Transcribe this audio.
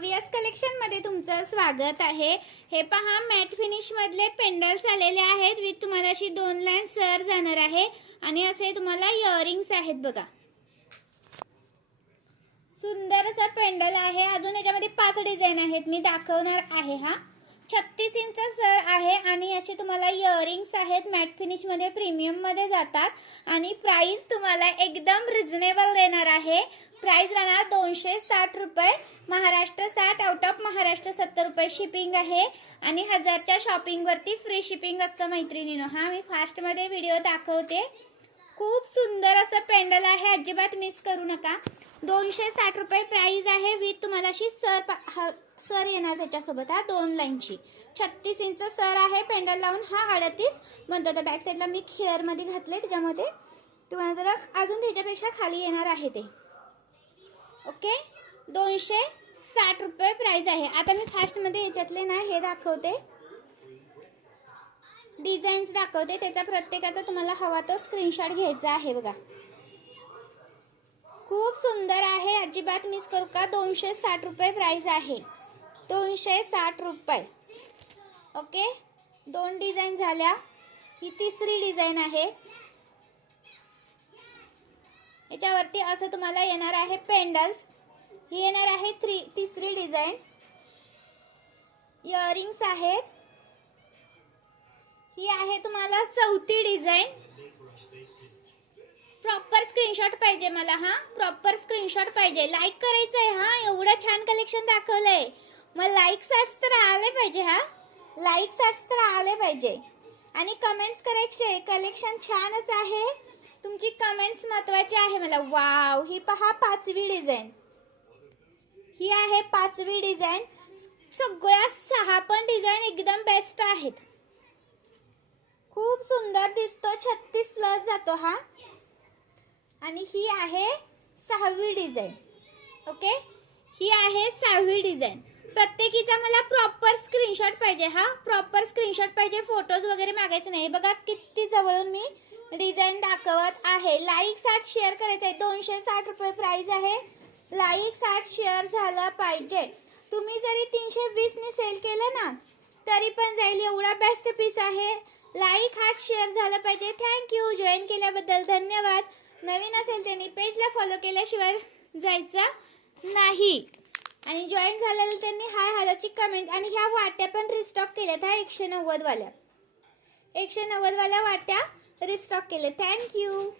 काव्यास collection मध्ये तुमचं स्वागत आहे। हे पहा मॅट फिनिश मधले पेंडल्स आलेले आहेत विथ तुम्हाला अशी 2 लाईन सर जाणार आहे आणि असे तुम्हाला इयरिंग्स आहेत बघा। सुंदर असा पेंडल आहे। अजून याच्यामध्ये 5 डिझाइन आहेत मी दाखवणार आहे। हा 36 इंच सर आहे आणि असे तुम्हाला इयरिंग्स आहेत। मॅट फिनिश मध्ये प्रीमियम मध्ये जातात आणि प्राइस तुम्हाला एकदम रिजनेबल देणार आहे। प्राइस राहणार 260 रुपये, महाराष्ट्र 60, आउट ऑफ महाराष्ट्र 70 रुपये शिपिंग आहे आणि 1000च्या शॉपिंग वरती फ्री शिपिंग असतं मैत्रिणींनो। हा मी फास्ट मध्ये व्हिडिओ दाखवते। खूप सुंदर असं पेंडल आहे, अजिबात मिस करू नका। 260 रुपये प्राइस आहे विथ तुम्हाला अशी सर येणार त्याच्यासोबत। हा 2 लाईनची 36 इंच सर आहे। पेंडल लावून हा 38 म्हणतो। तर बॅक साईडला मी खेअर मध्ये घातले, त्याच्यामध्ये तुम्हाला जरा अजून त्याच्यापेक्षा खाली येणार आहे ते। ओके, 260 रुपये प्राइस आहे। आता मी फास्ट मध्ये याच्यातले ना हे दाखवते, डिझाईन्स दाखवते। त्याचा प्रत्येकाचा तुम्हाला हवा तो स्क्रीनशॉट घ्यायचा आहे बघा। खूप सुंदर आहे, अजिबात मिस करू का। 260 रुपये प्राइस आहे, 260 रुपये। ओके, 2 डिझाइन झाल्या, ही तिसरी डिझाइन आहे। याच्यावरती असं तुम्हाला येणार आहे पेंडल्स। ही येणार आहे तिसरी डिझाइन। इयरिंग्स आहेत। ही आहे तुम्हाला चौथी डिझाइन। प्रॉपर स्क्रीनशॉट पाहिजे मला, हा प्रॉपर स्क्रीनशॉट पाहिजे। लाईक करायचंय हा, एवढं छान कलेक्शन दाखवलंय मग लाईक साट्स तर आले पाहिजे। हा लाईक साट्स तर आले पाहिजे आणि कमेंट्स करायचे। कलेक्शन छानच आहे, तुमची कमेंट्स महत्वाची आहे मला। वाव, ही पहा 5वी डिझाइन। ही आहे 5वी डिझाइन। सगळ्या 6 पण डिझाइन एकदम बेस्ट आहेत। खूप सुंदर दिसतो, 36 प्लस जातो हा। आणि ही आहे 6वी डिझाइन। ओके, ही आहे 6वी डिझाइन। प्रत्येकीचा मला प्रॉपर स्क्रीनशॉट पाहिजे। हा प्रॉपर स्क्रीनशॉट पाहिजे, फोटोज वगैरे मागायचे नाही। बघा किती जवळून मी डिझाइन दाखवत आहे। लाईक 60 शेअर करायचं आहे। 260 रुपये प्राइस आहे। लाईक 60 शेअर झाला पाहिजे। तुम्ही जरी 320 ने सेल केलं ना तरी पण जाईल, एवढा बेस्ट पीस आहे। लाईक 60 शेअर झालं पाहिजे। थँक्यू, जॉईन केल्याबद्दल धन्यवाद। नवीन असेल त्यांनी पेजला फॉलो केल्याशिवाय जायचं नाही आणि जॉईन झालेलं त्यांनी हाय हॅलोची कमेंट। आणि ह्या वाट्या पण रिस्टॉक केल्यात, हा 190 वाल्या 190 वाल्या वाट्या रिस्टॉक केले। थँक्यू।